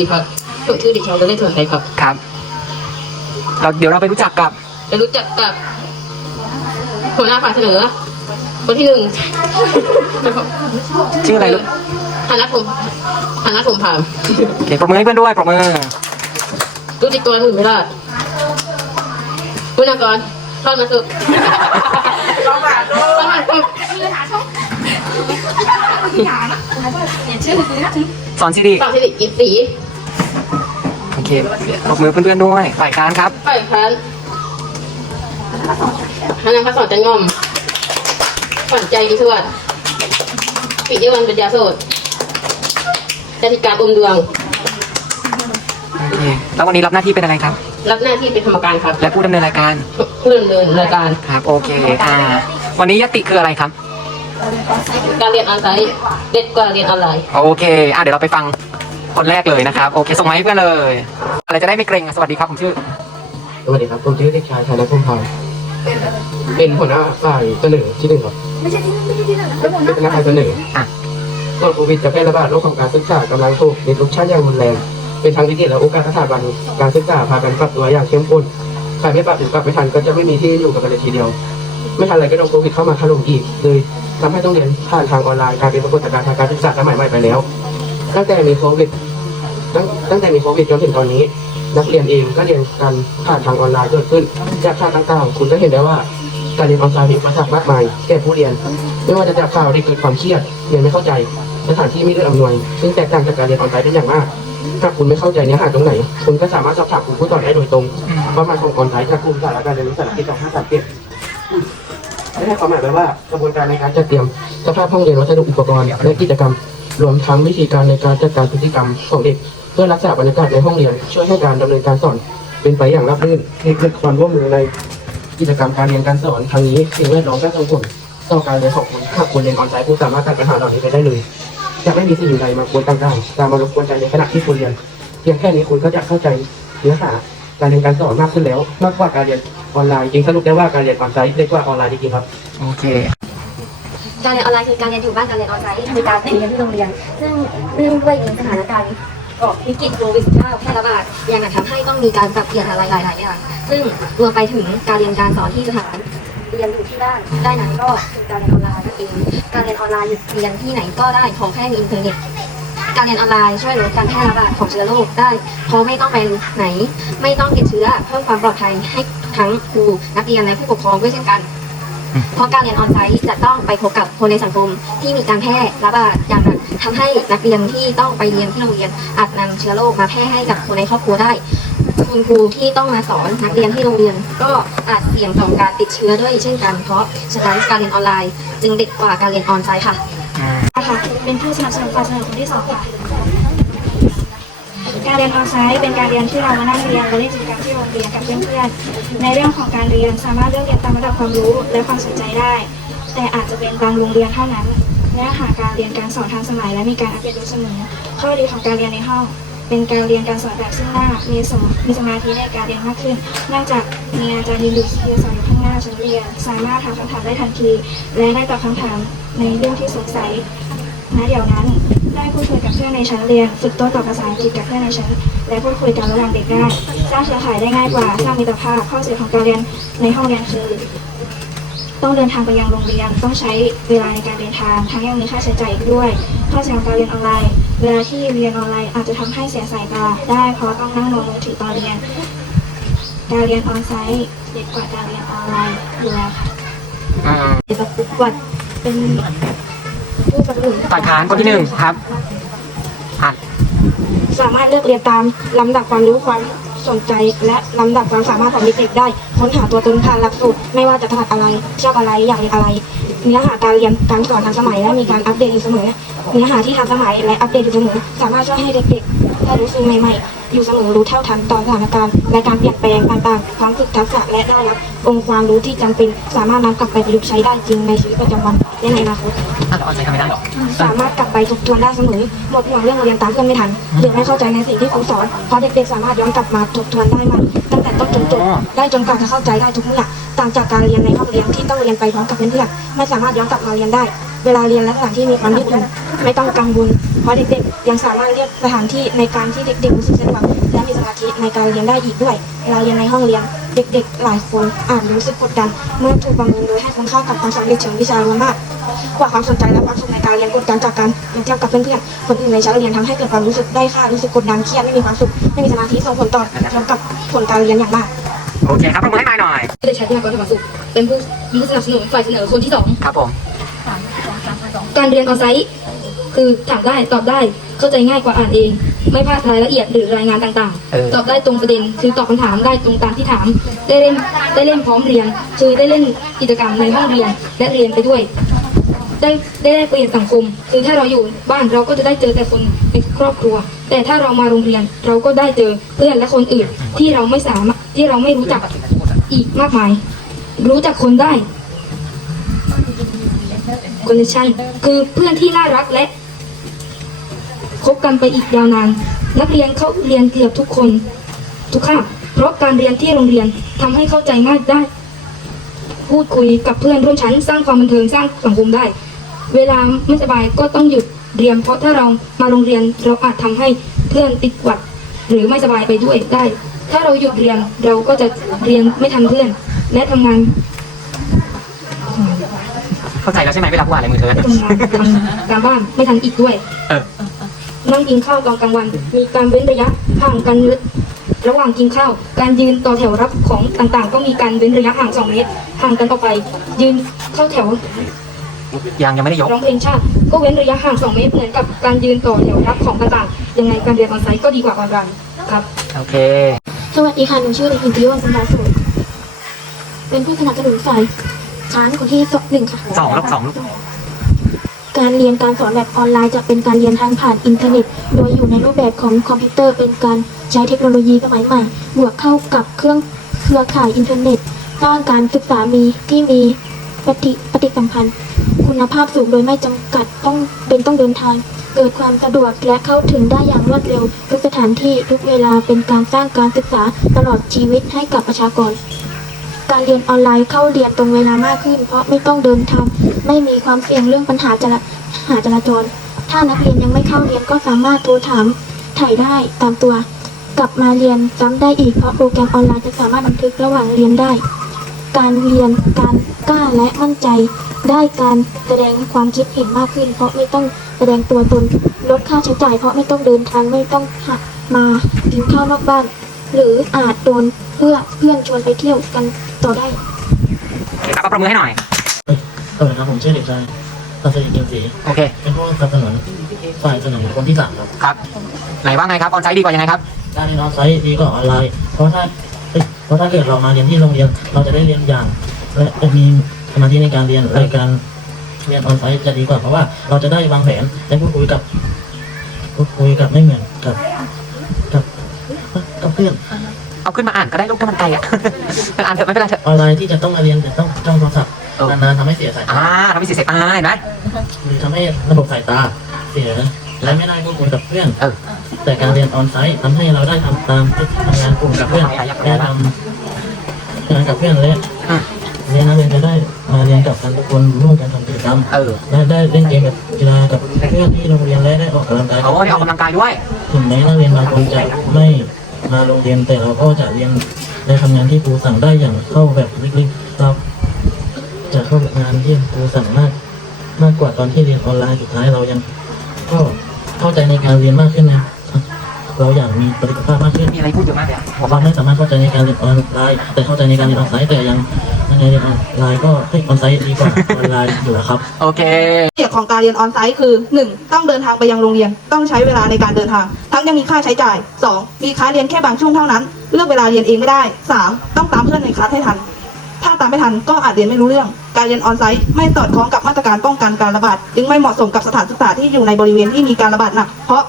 ดีครับผมชื่อเด็กชายดลเล่นถวนไทยครับ ครับเราเดี๋ยวเราไปรู้จักกับจะรู้จักกับหัวหน้าฝ่ายเสนอ คนที่หนึ่งชื่ออะไรลูกธนัทผมธนัทผมผามโอเคปรบมือให้เพื่อนด้วยปรบมือรู้จิตตัวหมื่นไม่รอดคุณนากรเข้ามาสุดต้องมาต้องมา สอนสิริฝากสิริกิฟสีโอเคปรบมือเพื่อนๆด้วยฝ่ายค้านครับ ฝ่ายค้านพนักงานสอนจันงอมฝันใจดีสวัสดิ์ปิยวันปัญญาโสดจติการอมดวง โอเค แล้ววันนี้รับหน้าที่เป็นอะไรครับ รับหน้าที่เป็นกรรมการครับ และผู้ดำเนินรายการ ผู้ดำเนินรายการ ครับ โอเคอ่าวันนี้ยติคืออะไรครับ การเรียนออนไลน์เด็ดกว่าเรียนออนไลน์โอเคอะเดี๋ยวเราไปฟังคนแรกเลยนะครับ โอเค ส่งมาให้เพื่อนเลย อะไรจะได้ไม่เกรงสวัสดีครับผมชื่อ สวัสดีครับผมชื่อเด็กชายชายนัทพงศ์พายเป็นหัวหน้าฝ่ายเสนอที่หนึ่งครับ ไม่ใช่ที่นั่นไม่ใช่ที่นั่นนะแล้วหมดเป็นคณะฝ่ายเสนออะส่วนโควิดจะแพร่ระบาดโรคของการศึกษากำลังถูกดิสรุปชันอย่างรุนแรง เป็นทางวิกฤตและโอกาสสถาบันการศึกษาพากันปรับตัวอย่างเข้มข้นใครไม่ปรับหรือปรับไม่ทันก็จะไม่มีที่อยู่กันเลยทีเดียว ไม่ทันไรก็โดนโควิดเข้ามาถล่มอีกเลยทำให้ต้องเรียนผ่านทางออนไลน์กลายเป็นปรากฏการณ์ทางการศึกษาสมัยใหม่ไปแล้ว ตั้งแต่มีโควิดตั้งตั้งแต่มีโควิดจนถึงตอนนี้ นักเรียนเองก็เรียนกันผ่านทางออนไลน์เกิดขึ้น จากข่าวต่างๆ คุณก็เห็นได้ว่าการเรียนออนไลน์มีอุปสรรคมากมายแก่ผู้เรียน ไม่ว่าจะจากข่าวที่เกิดความเครียดเรียนไม่เข้าใจสถานที่ไม่เอื้ออำนวย ซึ่งแตกต่างจากการเรียนออนไลน์เป็นอย่างมากถ้าคุณไม่เข้าใจเนื้อหาตรงไหน คุณก็สามารถสอบถามครูผู้สอนได้โดยตรงว่ามาของออนไลน์จากกลุ่มสาระการเรียนรู้สาระที่สองห้าสามเจ็ดไม่ ให้ความหมายไว้ว่ากระบวนการในการจัดเตรียมสภาพห้องเรียนวัสดุอุปกรณ์และกิจกรรม รวมทั้งวิธีการในการจัดการพฤติกรรมของเด็ก เพื่อรักษาบรรยากาศในห้องเรียน ช่วยให้การดำเนินการสอน เป็นไปอย่างราบรื่นให้เกิดความร่วมมือในกิจกรรมการเรียนการสอนทางนี้สิ่งแวดล้อมก็ส่งผลต่อการเรียนของคุณหากคุณเรียนออนไลน์คุณสามารถตัดปัญหาเหล่านี้ไปได้เลยจะไม่มีสิ่งใดมากวนต่างๆตามมารบกวนใจในขณะที่คุณเรียน เพียงแค่นี้คุณก็จะเข้าใจเนื้อหา การเรียนการสอนมากขึ้นแล้ว มากกว่าการเรียนออนไลน์จริงสรุปได้ว่าการเรียนออนไลน์ได้กว่าออนไลน์จริงๆครับ โอเค การเรียนออนไลน์คือการเรียนอยู่บ้านการเรียนออนไลน์คือการเรียนที่โรงเรียน ซึ่งเนื่องด้วยสถานการณ์กอบวิกฤตโควิด -19 แพร่ระบาดยังหนักทำให้ต้องมีการปรับเปลี่ยนอะไรหลายๆอย่างซึ่งรวมไปถึงการเรียนการสอนที่สถานเรียนอยู่ที่บ้านได้นั้นก็คือการเรียนออนไลน์นั่นเองการเรียนออนไลน์เรียนที่ไหนก็ได้ขอแค่มีอินเทอร์เน็ต การเรียนออนไลน์ช่วยลดการแพร่ระบาดของเชื้อโรคได้ เพราะไม่ต้องไปไหน ไม่ต้องติดเชื้อเพิ่มความปลอดภัยให้ทั้งครูนักเรียนและผู้ปกครองด้วยเช่นกัน เพราะการเรียนออนไลน์จะต้องไปพบกับคนในสังคมที่มีการแพร่ระบาดอย่างหนักทำให้นักเรียนที่ต้องไปเรียนที่โรงเรียนอาจนำเชื้อโรคมาแพร่ให้กับคนในครอบครัวได้ คุณครูที่ต้องมาสอนนักเรียนที่โรงเรียน ก็อาจเสี่ยงต่อการติดเชื้อด้วยเช่นกัน เพราะฉะนั้นการเรียนออนไลน์ จึงเด็ดกว่าการเรียนออนไลน์ค่ะ ค่ะเป็นผู้สนับสนุนการเสนอคนที่สองค่ะการเรียนออนไลน์เป็นการเรียนที่เรามานั่งเรียนและเล่นกิจกรรมที่โรงเรียนกับเพื่อนๆในเรื่องของการเรียนสามารถเลือกเรียนตามระดับความรู้และความสนใจได้ แต่อาจจะเป็นบางโรงเรียนเท่านั้นเนื้อหาการเรียนการสอนทันสมัยและมีการอัปเดตอยู่เสมอข้อดีของการเรียนในห้อง เป็นการเรียนการสอนแบบซึ่งหน้ามีสมมีสมาธิในการเรียนมากขึ้นเนื่องจากมีอาจารย์ยืนดูที่สอนอยู่ข้างหน้าชั้นเรียน สามารถถามคำถามได้ทันที และได้ตอบคำถามในเรื่องที่สงสัย ณเดี๋ยวนั้น ได้พูดคุยกับเพื่อนในชั้นเรียน ฝึกโต้ตอบภาษาอังกฤษกับเพื่อนในชั้น และพูดคุยกันระหว่างเด็กได้สร้างเครือข่ายได้ง่ายกว่า สร้างมิตรภาพข้อเสียของการเรียนในห้องเรียนคือต้องเดินทางไปยังโรงเรียน ต้องใช้เวลาในการเดินทาง ทั้งยังมีค่าใช้จ่ายอีกด้วย ข้อเสียของการเรียนออนไลน์ เวลาที่เรียนออนไลน์อาจจะทำให้เสียสายตาได้เพราะต้องนั่งมองมือถือตอนเรียน การเรียนออนไซต์เด็กกว่าการเรียนออนไลน์อยู่แล้วค่ะอืมเด็กกับปุ๊กวัดเป็นผู้กับหนึ่ง ฝ่ายค้านคนที่หนึ่งครับอะสามารถเลือกเรียนตามลำดับความรู้ความสนใจและลำดับความสามารถของเด็กๆได้ ค้นหาตัวตนผ่านหลักสูตรไม่ว่าจะถนัดอะไรชอบอะไรอยากเรียนอะไร เนื้อหาการเรียนการสอนทันสมัยและมีการอัปเดตอยู่เสมอ เนื้อหาที่ทันสมัยและอัปเดตอยู่เสมอ สามารถช่วยให้เด็กๆ ได้รู้สิ่งใหม่ๆ อยู่เสมอรู้เท่าทันต่อสถานการณ์และการเปลี่ยนแปลงต่างๆพร้อมฝึกทักษะและได้รับองค์ความรู้ที่จำเป็นสามารถนำกลับไปประยุกต์ใช้ได้จริงในชีวิตประจำวันและในอนาคตอะเราเอาใจกันไม่ได้หรอกสามารถกลับไปทบทวนได้เสมอหมดห่วงเรื่องเรียนตามเพื่อนไม่ทันหรือไม่เข้าใจในสิ่งที่ครูสอนเพราะเด็กๆสามารถย้อนกลับมาทบทวนได้ใหม่ตั้งแต่ต้นจนจบได้จนกว่าจะเข้าใจได้ทุกเมื่อต่างจากการเรียนในห้องเรียนที่ต้องเรียนไปพร้อมกับเพื่อนๆไม่สามารถย้อนกลับมาเรียนได้ เวลาเรียนและสถานที่มีความยืดหยุ่นไม่ต้องกังวลเพราะเด็กๆ ยังสามารถเลือกสถานที่ในการที่เด็กๆรู้สึกสนุกและมีสมาธิในการเรียนได้อีกด้วยเวลาเรียนในห้องเรียน เด็กๆ หลายคนอาจรู้สึกกดดัน เมื่อถูกประเมินโดยให้คุณค่ากับความสำเร็จเชิงวิชารวมมากกว่าความสนใจและความสุขในการเรียนกดดันจากการเปรียบเทียบกับเพื่อนๆคนอื่นในชั้นเรียนทำให้เกิดความรู้สึกได้อยค่ารู้สึกกดดันเครียดไม่มีความสุขไม่มีสมาธิส่งผลต่อกระทบกับผลการเรียนอย่างมากโอเคครับปรบมือให้นายหน่อยเด็กชายที่นากรธรรมสุขเป็นผู้มีผู้สนับสนุนฝ่ายเสนอคนที่สองครับผม การเรียนออนไซต์คือถามได้ตอบได้เข้าใจง่ายกว่าอ่านเอง ไม่พลาดรายละเอียดหรือรายงานต่างเออๆตอบได้ตรงประเด็น คือตอบคำถามได้ตรงตามที่ถาม ได้เล่นได้เล่นพร้อมเรียน คือได้เล่นกิจกรรมในห้องเรียนและเรียนไปด้วย ได้ได้แลกเปลี่ยนสังคม คือถ้าเราอยู่บ้านเราก็จะได้เจอแต่คนในครอบครัว แต่ถ้าเรามาโรงเรียนเราก็ได้เจอเพื่อนและคนอื่นที่เราไม่สามารถที่เราไม่รู้จักอีกมากมาย รู้จักคนได้ connection คือเพื่อนที่น่ารักและคบกันไปอีกยาวนาน นักเรียนเข้าเรียนเกือบทุกคน ทุกคาบเพราะการเรียนที่โรงเรียนทำให้เข้าใจง่ายได้ พูดคุยกับเพื่อนร่วมชั้นสร้างความบันเทิงสร้างสังคมได้ เวลาไม่สบายก็ต้องหยุดเรียน เพราะถ้าเรามาโรงเรียนเราอาจทำให้เพื่อนติดหวัด หรือไม่สบายไปด้วยได้ ถ้าเราหยุดเรียนเราก็จะเรียนไม่ทันเพื่อน และทำงาน เข้าใจแล้วใช่ไหมเวลาผู้อ่านลายมือเธอ ทำงานทำการบ้านไม่ทันอีกด้วยเออ นั่งกินข้าวตอนกลางวัน มีการเว้นระยะห่างกัน ระหว่างกินข้าว การยืนต่อแถวรับของต่างๆ ก็มีการเว้นระยะห่าง 2 เมตร ห่างกันออกไป ยืนเข้าแถวยังยังไม่ได้ยก ร้องเพลงชาติ ก็เว้นระยะห่าง 2 เมตร เหมือนกับการยืนต่อแถวรับของต่างๆ ยังไงการเรียนออนไลน์ก็ดีกว่าออนไลน์ครับ โอเค สวัสดีค่ะ หนูชื่อเด็กหญิงปิยวัฒน์สันดาสูรเป็นผู้สนับสนุนฝ่าย ชั้นคนที่สองหนึ่งค่ะสองลูกสองลูกการเรียนการสอนแบบออนไลน์จะเป็นการเรียนทางผ่านอินเทอร์เน็ต โดยอยู่ในรูปแบบของคอมพิวเตอร์เป็นการใช้เทคโนโลยีสมัยใหม่ บวกเข้ากับเครื่องเครือข่ายอินเทอร์เน็ตสร้างการศึกษามีที่มีปฏิปฏิสัมพันธ์ คุณภาพสูงโดยไม่จำกัดต้องเป็นต้องเดินทาง เกิดความสะดวกและเข้าถึงได้อย่างรวดเร็วทุกสถานที่ทุกเวลาเป็นการสร้างการศึกษาตลอดชีวิตให้กับประชากร การเรียนออนไลน์เข้าเรียนตรงเวลามากขึ้น เพราะไม่ต้องเดินทางไม่มีความเสี่ยงเรื่องปัญหาจราหาจราจร ถ้านักเรียนยังไม่เข้าเรียนก็สามารถโทรถามถ่ายได้ตามตัว กลับมาเรียนซ้ำได้อีกเพราะโปรแกรมออนไลน์จะสามารถบันทึกระหว่างเรียนได้ การเรียนการกล้าและมั่นใจ ได้การแสดงความคิดเห็นมากขึ้น เพราะไม่ต้องแสดงตัวตนลดค่าใช้จ่าย เพราะไม่ต้องเดินทางไม่ต้องหักมากินข้าวนอกบ้าน หรืออาจโดนเพื่อเพื่อนชวนไปเที่ยวกัน ต่อได้โอเคครับปรบมือให้หน่อย สวัสดีครับผมชื่อเด็กชายตัศนีเกียมศรีโอเค เป็นผู้สนับสนุนฝ่ายสนับสนุนคนที่สามครับครับ ไหนว่าไงครับ ออนไซต์ดีกว่ายังไงครับ การเรียนออนไซต์ดีกว่าออนไลน์ เพราะถ้าเอ้ยเพราะถ้าเกิดเรามาเรียนที่โรงเรียน เราจะได้เรียนอย่างและจะมีสมาธิในการเรียนและการเรียนออนไซต์จะดีกว่า เพราะว่าเราจะได้วางแผนและพูดคุยกับพูดคุยกับไม่เหมือนกับกับกับเพื่อน เอาขึ้นมาอ่านก็ได้ลูกถ้ามันไกลอะ อ่านเถอะไม่เป็นไรเถอะ ออนไลน์ที่จะต้องมาเรียนจะต้องจ้องโทรศัพท์เออ นานๆทำให้เสียสายอ่าตาทำให้เสียเสียอ่าเห็นไหมหรือทำให้ระบบสายตาเสียและไม่ได้พูดคุยกับเพื่อน เออ แต่การเรียนออนไซต์ทำให้เราได้ทำตามทำงานกลุ่มกับเพื่อนได้ทำงานกับเพื่อนและอืมเรียนนักเรียนจะได้มาเรียนกับกันทุกคนร่วมกันทำกิจกรรมเออและได้เล่นเกมกับกีฬากับเพื่อนที่โรงเรียนและได้ออกกำลังกายโอ้ได้ออกกำลังกายด้วย ถึงแม้นักเรียนบางคนจะไม่ มาโรงเรียนแต่เราก็จะเรียนได้ทำงานที่ครูสั่งได้อย่างเข้าแบบลึกๆครับจะเข้างานที่ครูสั่งมาก มากกว่าตอนที่เรียนออนไลน์สุดท้ายเรายัง ก็เข้าใจในการเรียนมากขึ้นนะ เราอยากมีประสิทธิภาพมากขึ้นมีอะไรพูดเยอะมากเลยอะหัวเราข้อไม่สามารถเข้าใจในการเรียนออนไลน์ แต่เข้าใจในการเรียนออนไลน์แต่ยังในการเรียนออนไลน์ก็เฮ้ยออนไลน์ดีกว่าออนไลน์อยู่แล้วครับ โอเคเสียของการเรียนออนไซต์คือ 1. ต้องเดินทางไปยังโรงเรียน ต้องใช้เวลาในการเดินทาง ทั้งยังมีค่าใช้จ่าย 2. มีคลาสเรียนแค่บางช่วงเท่านั้น เลือกเวลาเรียนเองไม่ได้ 3. ต้องตามเพื่อนในคลาสให้ทัน ถ้าตามไม่ทันก็อาจเรียนไม่รู้เรื่อง การเรียนออนไซต์ไม่สอดคล้องกับมาตรการป้องกันการระบาด จึงไม่เหมาะสมกับสถานศึกษาที่อยู่ในบริเวณที่มีการระบาดหนัก เพราะ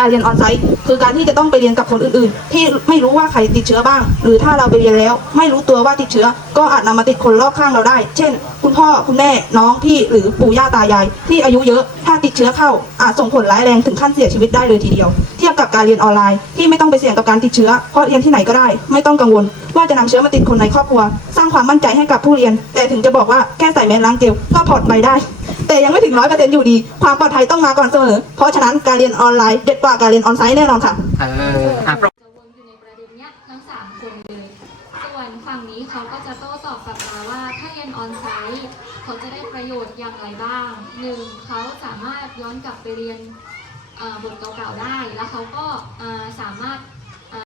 การเรียนออนไซต์คือการที่จะต้องไปเรียนกับคนอื่นๆ ที่ไม่รู้ว่าใครติดเชื้อบ้าง หรือถ้าเราไปเรียนแล้ว ไม่รู้ตัวว่าติดเชื้อ ก็อาจนำมาติดคนรอบข้างเราได้ เช่น คุณพ่อคุณแม่น้องพี่หรือปู่ย่าตายาย ที่อายุเยอะถ้าติดเชื้อเข้าอาจส่งผลร้ายแรงถึงขั้นเสียชีวิตได้เลยทีเดียว เทียบกับการเรียนออนไลน์ที่ไม่ต้องไปเสี่ยงกับการติดเชื้อเพราะเรียนที่ไหนก็ได้ ไม่ต้องกังวล ว่าจะนำเชื้อมาติดคนในครอบครัว สร้างความมั่นใจให้กับผู้เรียน แต่ถึงจะบอกว่าแค่ใส่แมสล้างเจลก็ปลอดภัยได้ แต่ยังไม่ถึงร้อยเปอร์เซ็นต์อยู่ดี ความปลอดภัยต้องมาก่อนเสมอ เพราะฉะนั้นการเรียนออนไลน์เด็ดกว่าการเรียนออนไซต์แน่นอนค่ะ เอออะปรบจะวนอยู่ในประเด็นเนี้ยทั้งสามคนเลย ส่วนฝั่งนี้เขาก็จะโต้ตอบกลับมาว่าถ้าเรียนออนไซต์เขาจะได้ประโยชน์อย่างไรบ้างหนึ่งเขาสามารถย้อนกลับไปเรียนเอ่อบทเก่าๆได้ แล้วเขาก็เอ่อสามารถ